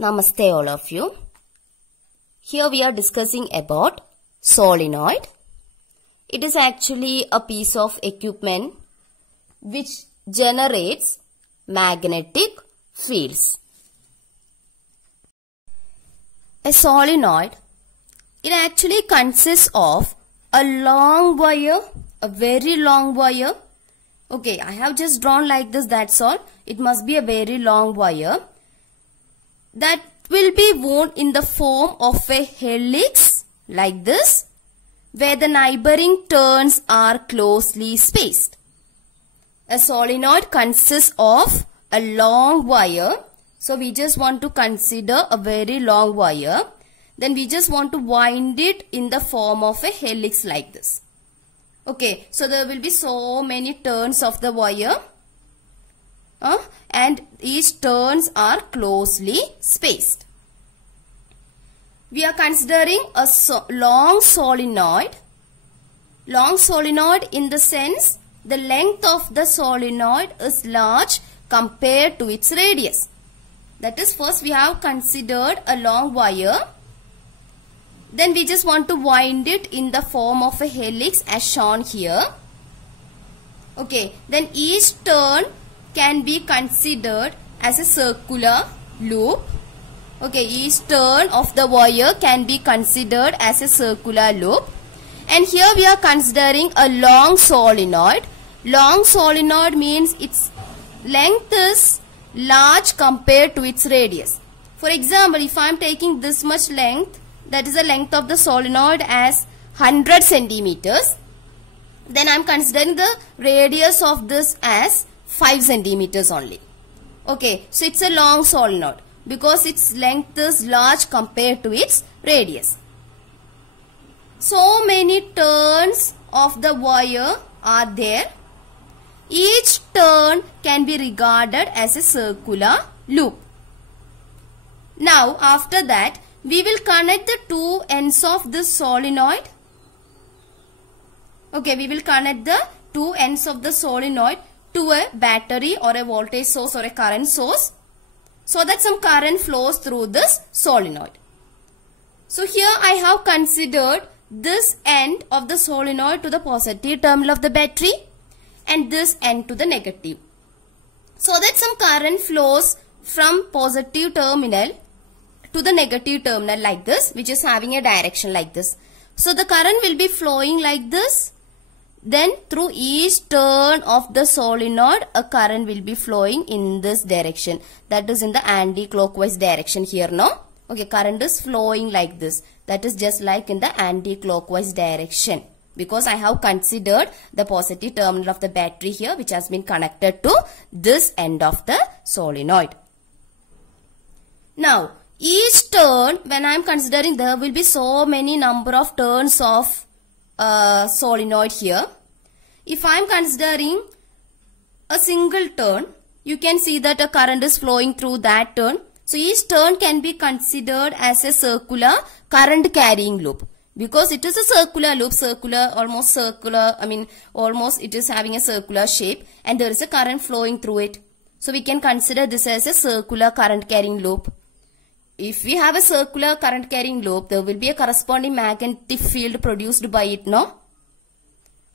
Namaste all of you. Here we are discussing about solenoid. It is actually a piece of equipment which generates magnetic fields. A solenoid, it actually consists of a long wire, a very long wire. Okay, I have just drawn like this, that's all. It must be a very long wire that will be wound in the form of a helix like this, where the neighboring turns are closely spaced. A solenoid consists of a long wire. So we just want to consider a very long wire. Then we just want to wind it in the form of a helix like this. Okay, so there will be so many turns of the wire. And each turns are closely spaced. We are considering a long solenoid. Long solenoid in the sense the length of the solenoid is large compared to its radius. That is, first we have considered a long wire. Then we just want to wind it in the form of a helix as shown here. Okay, then each turn can be considered as a circular loop. Okay, each turn of the wire can be considered as a circular loop. And here we are considering a long solenoid. Long solenoid means its length is large compared to its radius. For example, if I am taking this much length, that is the length of the solenoid as 100 centimeters, then I am considering the radius of this as 5 centimeters only. Okay, so it's a long solenoid because its length is large compared to its radius. So many turns of the wire are there. Each turn can be regarded as a circular loop. Now after that, we will connect the two ends of this solenoid. Okay, we will connect the two ends of the solenoid to a battery or a voltage source or a current source, so that some current flows through this solenoid. So here I have considered this end of the solenoid to the positive terminal of the battery and this end to the negative, so that some current flows from positive terminal to the negative terminal like this, which is having a direction like this. So the current will be flowing like this. Then through each turn of the solenoid, a current will be flowing in this direction. That is in the anti-clockwise direction here, no? Okay, current is flowing like this. That is just like in the anti-clockwise direction. Because I have considered the positive terminal of the battery here, which has been connected to this end of the solenoid. Now, each turn, when I am considering, there will be so many number of turns of solenoid here. If I am considering a single turn, you can see that a current is flowing through that turn. So each turn can be considered as a circular current carrying loop, because it is a circular loop, almost it is having a circular shape and there is a current flowing through it. So we can consider this as a circular current carrying loop. If we have a circular current carrying loop, there will be a corresponding magnetic field produced by it, no?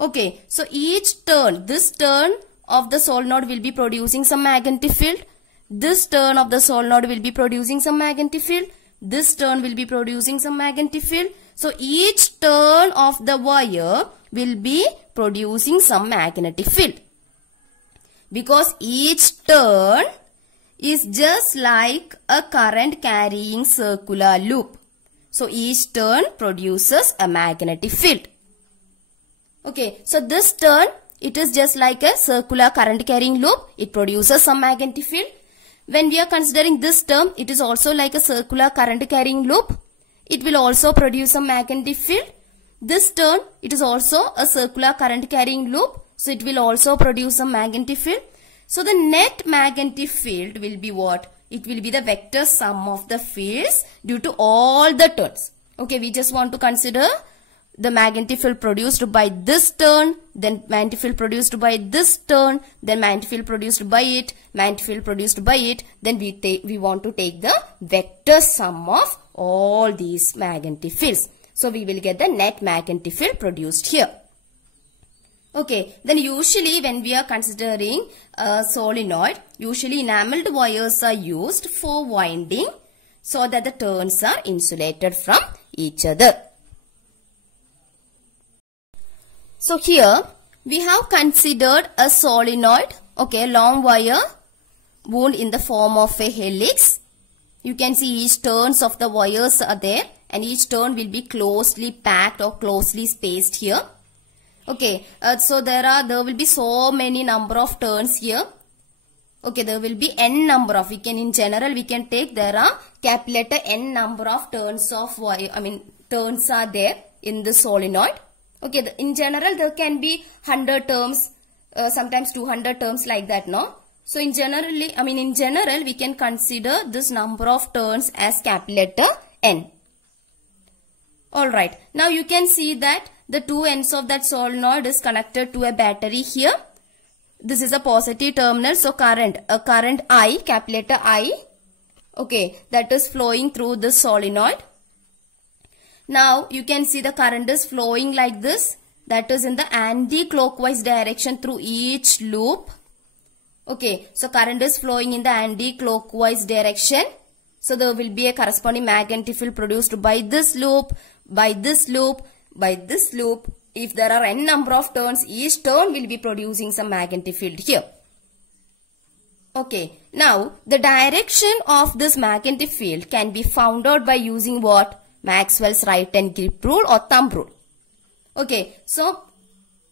Okay, so each turn, this turn of the solenoid will be producing some magnetic field. This turn of the solenoid will be producing some magnetic field. This turn will be producing some magnetic field. So each turn of the wire will be producing some magnetic field, because each turn is just like a current carrying circular loop. So each turn produces a magnetic field. Okay, so this turn, it is just like a circular current carrying loop. It produces some magnetic field. When we are considering this term, it is also like a circular current carrying loop. It will also produce some magnetic field. This turn, it is also a circular current carrying loop. So it will also produce some magnetic field. So the net magnetic field will be what? It will be the vector sum of the fields due to all the turns. Okay, we just want to consider the magnetic field produced by this turn, then magnetic field produced by this turn, then magnetic field produced by it, magnetic field produced by it, then we want to take the vector sum of all these magnetic fields. So we will get the net magnetic field produced here. Okay, then usually when we are considering a solenoid, usually enameled wires are used for winding so that the turns are insulated from each other. So here we have considered a solenoid, okay, long wire wound in the form of a helix. You can see each turns of the wires are there and each turn will be closely packed or closely spaced here. Okay, so there will be so many number of turns here. Okay, there will be n number of, in general we can take there are capital letter n number of turns of wire, turns are there in the solenoid. Okay, in general there can be 100 terms, sometimes 200 terms like that, no? So in general we can consider this number of turns as capital letter N. Alright, now you can see that the two ends of that solenoid is connected to a battery here. This is a positive terminal, so current I, capital letter I, okay, that is flowing through this solenoid. Now you can see the current is flowing like this, that is in the anti-clockwise direction through each loop. Okay, so current is flowing in the anti-clockwise direction. So there will be a corresponding magnetic field produced by this loop, by this loop, by this loop. If there are n number of turns, each turn will be producing some magnetic field here. Okay, now the direction of this magnetic field can be found out by using what? Maxwell's right hand grip rule or thumb rule. Okay, so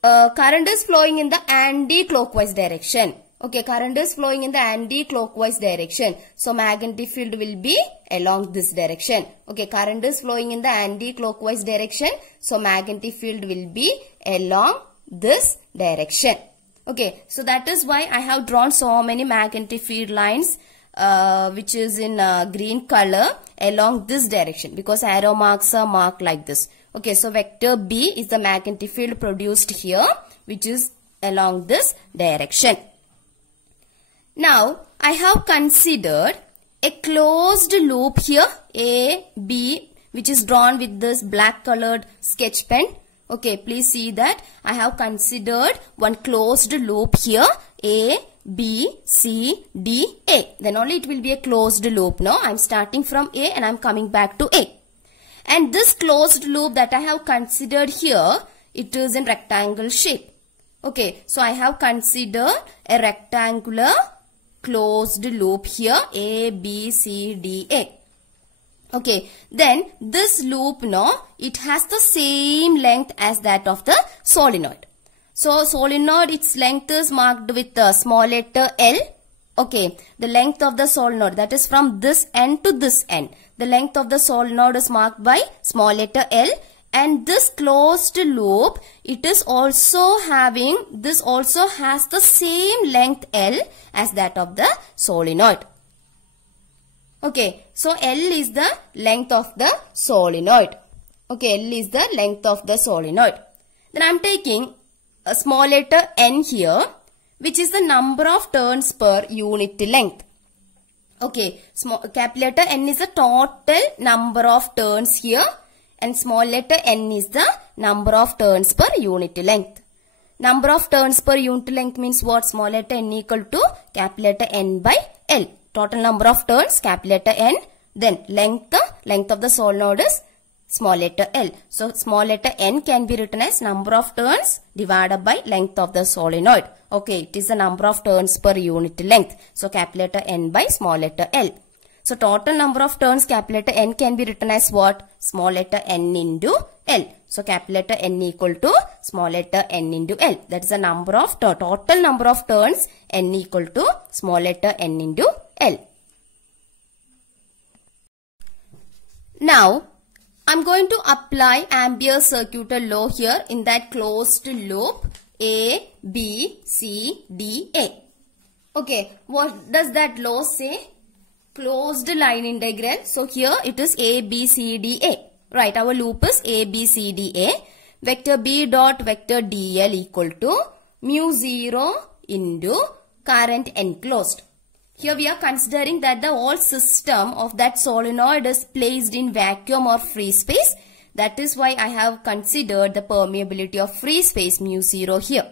current is flowing in the anti-clockwise direction. Okay, current is flowing in the anti-clockwise direction. So magnetic field will be along this direction. Okay, current is flowing in the anti-clockwise direction. So magnetic field will be along this direction. Okay, so that is why I have drawn so many magnetic field lines which is in green color along this direction because arrow marks are marked like this. Okay, so vector B is the magnetic field produced here which is along this direction. Now, I have considered a closed loop here, A, B, which is drawn with this black colored sketch pen. Okay, please see that I have considered one closed loop here, A, B, C, D, A. Then only it will be a closed loop. Now, I am starting from A and I am coming back to A. And this closed loop that I have considered here, it is in rectangle shape. Okay, so I have considered a rectangular closed loop here, A, B, C, D, A. Okay, then this loop, it has the same length as that of the solenoid. So solenoid, its length is marked with the small letter L. Okay, the length of the solenoid, that is from this end to this end. The length of the solenoid is marked by small letter L. And this closed loop, it is also having, this also has the same length L as that of the solenoid. Okay, so L is the length of the solenoid. Okay, L is the length of the solenoid. Then I am taking a small letter N here, which is the number of turns per unit length. Okay, capital letter N is the total number of turns here. And small letter n is the number of turns per unit length. Number of turns per unit length means what? Small letter n equal to capital letter N by L. Total number of turns, capital letter N. Then length of the solenoid is small letter L. So small letter n can be written as number of turns divided by length of the solenoid. Okay, it is the number of turns per unit length. So capital letter N by small letter L. So total number of turns, capital letter N can be written as what? Small letter n into L. So capital letter N equal to small letter n into L. That is the number of total number of turns, n equal to small letter n into L. Now, I am going to apply Ampere's circuital law here in that closed loop A, B, C, D, A. Okay, what does that law say? Closed line integral. So here it is A, B, C, D, A. Right, our loop is A, B, C, D, A. vector B dot vector dl equal to mu 0 into current enclosed. Here we are considering that the whole system of that solenoid is placed in vacuum or free space. That is why I have considered the permeability of free space mu 0 here.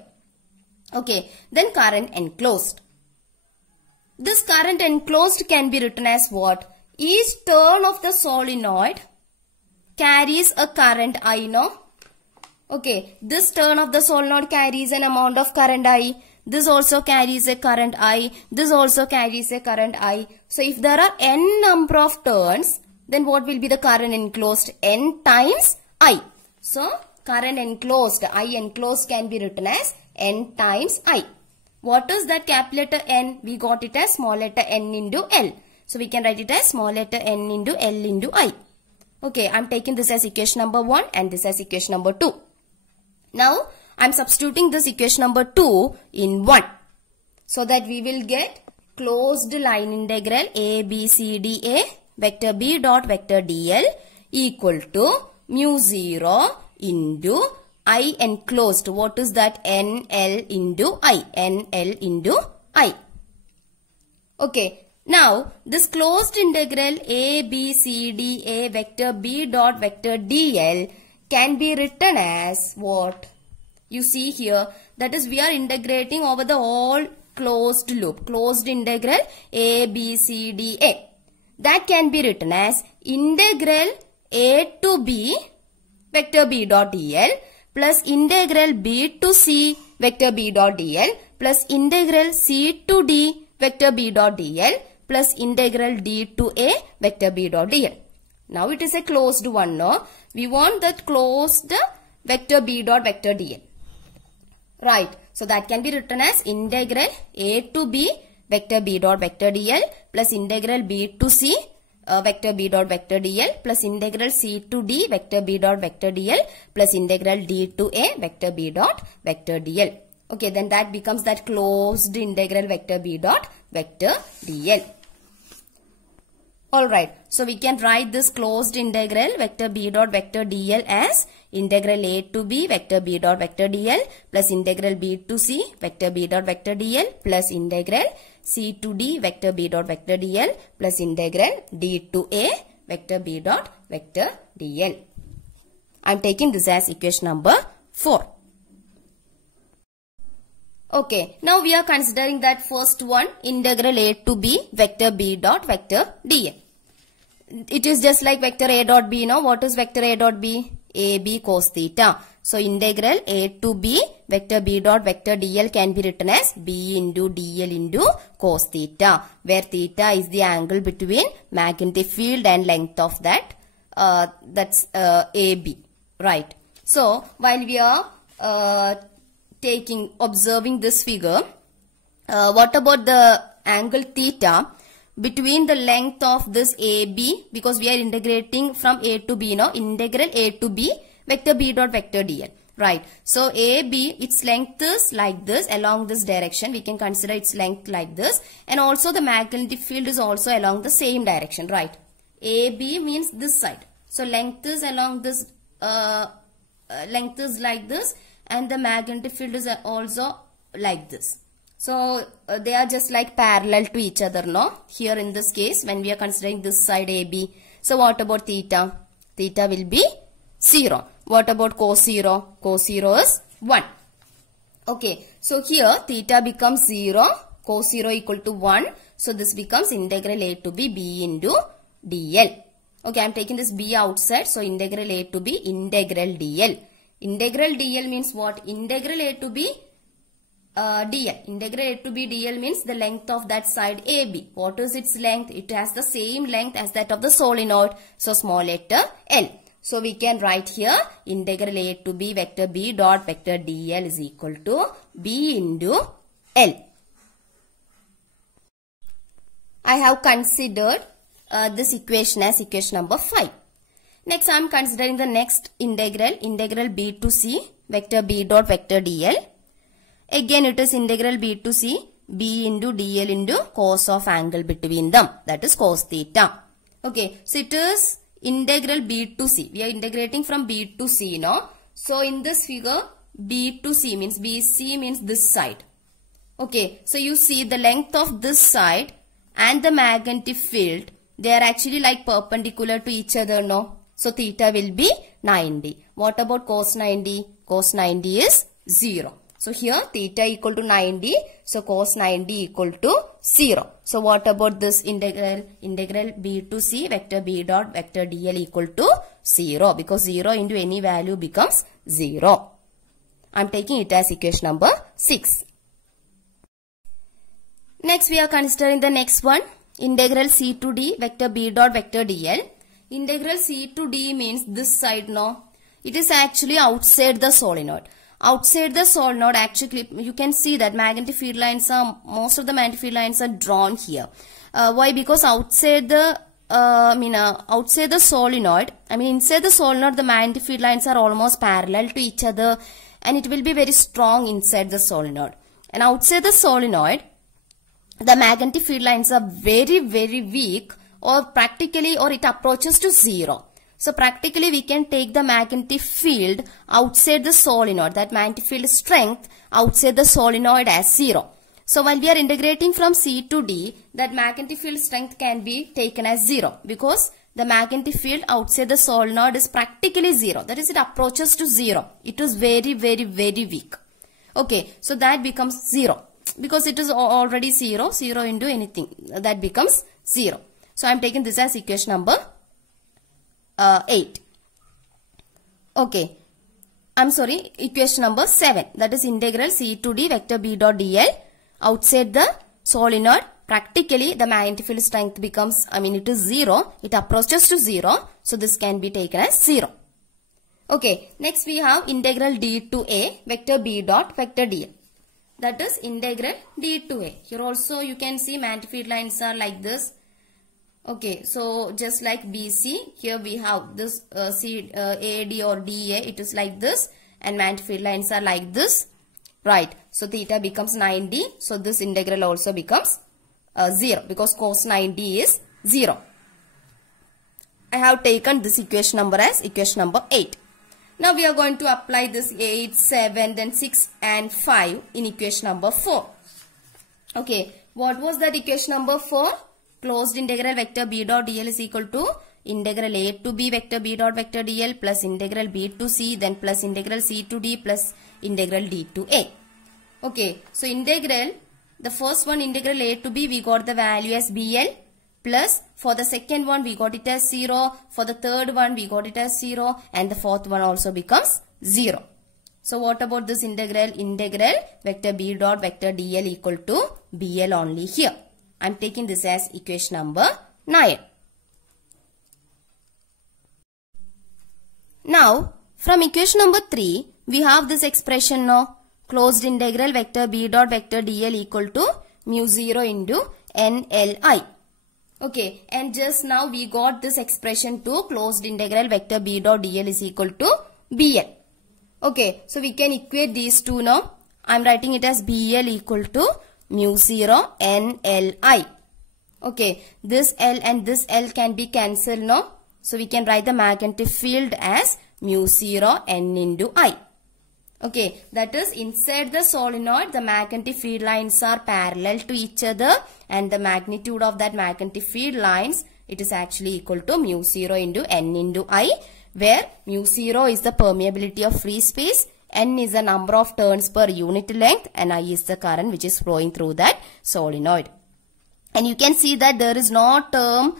Okay, then current enclosed. This current enclosed can be written as what? Each turn of the solenoid carries a current I, no? Okay, this turn of the solenoid carries an amount of current I. This also carries a current I. This also carries a current I. So if there are n number of turns, then what will be the current enclosed? N times I. So current enclosed, I enclosed can be written as N times I. What is that capital letter N? We got it as small letter n into L. So we can write it as small letter n into L into I. Okay, I am taking this as equation number 1 and this as equation number 2. Now, I am substituting this equation number 2 in 1. So that we will get closed line integral A, B, C, D, A, vector B dot vector dl equal to mu 0 into I enclosed. What is that? NL into I. NL into I. Okay. Now, this closed integral A, B, C, D, A, vector B dot vector dl can be written as what? You see here, that is we are integrating over the whole closed loop. Closed integral A, B, C, D, A. That can be written as integral A to B vector B dot dl plus integral B to C vector B dot dl plus integral C to D vector B dot dl plus integral D to A vector B dot dl. Now it is a closed one, no? We want that closed vector B dot vector dl. Right. So that can be written as integral A to B vector B dot vector dl plus integral B to C vector B dot vector dl plus integral C to D vector B dot vector dl plus integral D to A vector B dot vector dl. Okay, then that becomes that closed integral vector B dot vector dl. Alright, so we can write this closed integral vector B dot vector dl as integral A to B vector B dot vector dl plus integral B to C vector B dot vector dl plus integral C to D vector B dot vector dl plus integral D to A vector B dot vector dl. I am taking this as equation number 4. Okay, now we are considering that first one, integral A to B vector B dot vector dl. It is just like vector A dot B, no? What is vector A dot B? AB cos theta. So integral A to B vector B dot vector dl can be written as B into dl into cos theta, where theta is the angle between magnetic field and length of that, that's AB, right? So while we are observing this figure, what about the angle theta between the length of this AB, because we are integrating from A to B, now integral A to B vector B dot vector dl, right? So AB, its length is like this, along this direction. We can consider its length like this, and also the magnetic field is also along the same direction, right? AB means this side. So length is along this, length is like this, and the magnetic field is also like this. So they are just like parallel to each other, no? Here in this case, when we are considering this side AB. So what about theta? Theta will be 0. What about cos 0? Cos 0 is 1. Okay, so here theta becomes 0, cos 0 equal to 1. So this becomes integral A to B, B into dl. Okay, I am taking this B outside. So integral A to B, integral dl. Integral dl means what? Integral A to B dl. Integral A to B dl means the length of that side AB. What is its length? It has the same length as that of the solenoid. So small letter L. So we can write here integral A to B vector B dot vector dl is equal to B into L. I have considered this equation as equation number 5. Next I am considering the next integral B to C vector B dot vector dl. Again it is integral B to C, B into dl into cos of angle between them, that is cos theta. Okay, so it is integral B to C. We are integrating from B to C now. So in this figure, B to C means BC means this side. Okay, so you see the length of this side and the magnetic field, they are actually like perpendicular to each other, no? So theta will be 90. What about cos 90? Cos 90 is 0. So here theta equal to 90. So cos 90 equal to 0. So what about this integral? Integral B to C vector B dot vector dl equal to 0. Because 0 into any value becomes 0. I am taking it as equation number 6. Next we are considering the next one. Integral C to D vector B dot vector dl. Integral C to D means this side, no? It is actually outside the solenoid. Outside the solenoid, actually you can see that magnetic field lines are, most of the magnetic field lines are drawn here. Why? Because outside the outside the solenoid, inside the solenoid, the magnetic field lines are almost parallel to each other, and it will be very strong inside the solenoid. And outside the solenoid, the magnetic field lines are very, very weak, or practically, or it approaches to 0. So practically we can take the magnetic field outside the solenoid, that magnetic field strength outside the solenoid as 0. So while we are integrating from C to D, that magnetic field strength can be taken as 0, because the magnetic field outside the solenoid is practically 0. That is, it approaches to 0. It is very, very, very weak. Okay, so that becomes 0. Because it is already 0, 0 into anything, that becomes 0. So I am taking this as equation number 8. Okay, I'm sorry, equation number 7. That is integral C to D vector B dot dl. Outside the solenoid, practically the magnetic field strength becomes, it is 0. It approaches to 0. So this can be taken as 0. Okay, next we have integral D to A vector B dot vector dl. That is integral D to A. Here also you can see magnetic field lines are like this. Okay, so just like BC, here we have this AD or DA, it is like this, and magnetic field lines are like this. Right, so theta becomes 90, so this integral also becomes 0, because cos 90 is 0. I have taken this equation number as equation number 8. Now we are going to apply this 8, 7, then 6 and 5 in equation number 4. Okay, what was that equation number 4? Closed integral vector B dot dl is equal to integral A to B vector B dot vector dl plus integral B to C, then plus integral C to D plus integral D to A. Okay, so integral, the first one integral A to B, we got the value as BL, plus for the second one we got it as 0, for the third one we got it as 0, and the fourth one also becomes 0. So what about this integral? Integral vector B dot vector dl equal to BL only here. I am taking this as equation number 9. Now, from equation number 3, we have this expression now. Closed integral vector B dot vector dl equal to mu 0 into NLI. Okay, and just now we got this expression to closed integral vector B dot dl is equal to BL. Okay, so we can equate these two now. I am writing it as BL equal to mu 0 NLI. Okay, this L and this L can be cancelled now. So we can write the magnetic field as mu 0 N into I. Okay, that is inside the solenoid, the magnetic field lines are parallel to each other, and the magnitude of that magnetic field lines, it is actually equal to mu 0 into N into I, where mu 0 is the permeability of free space, N is the number of turns per unit length, and I is the current which is flowing through that solenoid. And you can see that there is no term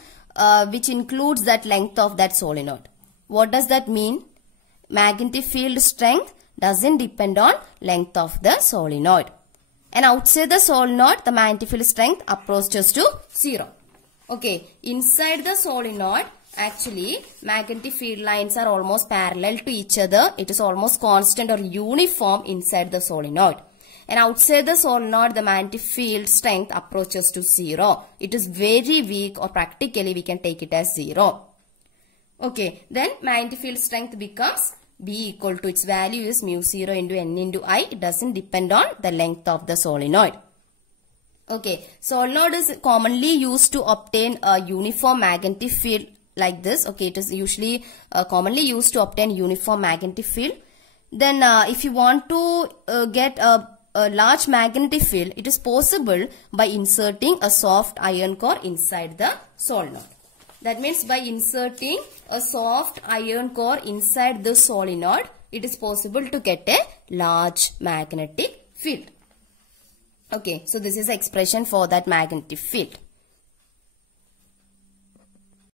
which includes that length of that solenoid. What does that mean? Magnetic field strength doesn't depend on length of the solenoid. And outside the solenoid, the magnetic field strength approaches to 0. Okay, inside the solenoid, actually magnetic field lines are almost parallel to each other. It is almost constant or uniform inside the solenoid. And outside the solenoid, the magnetic field strength approaches to 0. It is very weak, or practically we can take it as 0. Okay, then magnetic field strength becomes B equal to, its value is mu 0 into N into I. It doesn't depend on the length of the solenoid. Okay, solenoid is commonly used to obtain a uniform magnetic field like this. Okay, it is usually commonly used to obtain uniform magnetic field. then if you want to get a large magnetic field, it is possible by inserting a soft iron core inside the solenoid. That means by inserting a soft iron core inside the solenoid, it is possible to get a large magnetic field. Okay, so this is the expression for that magnetic field.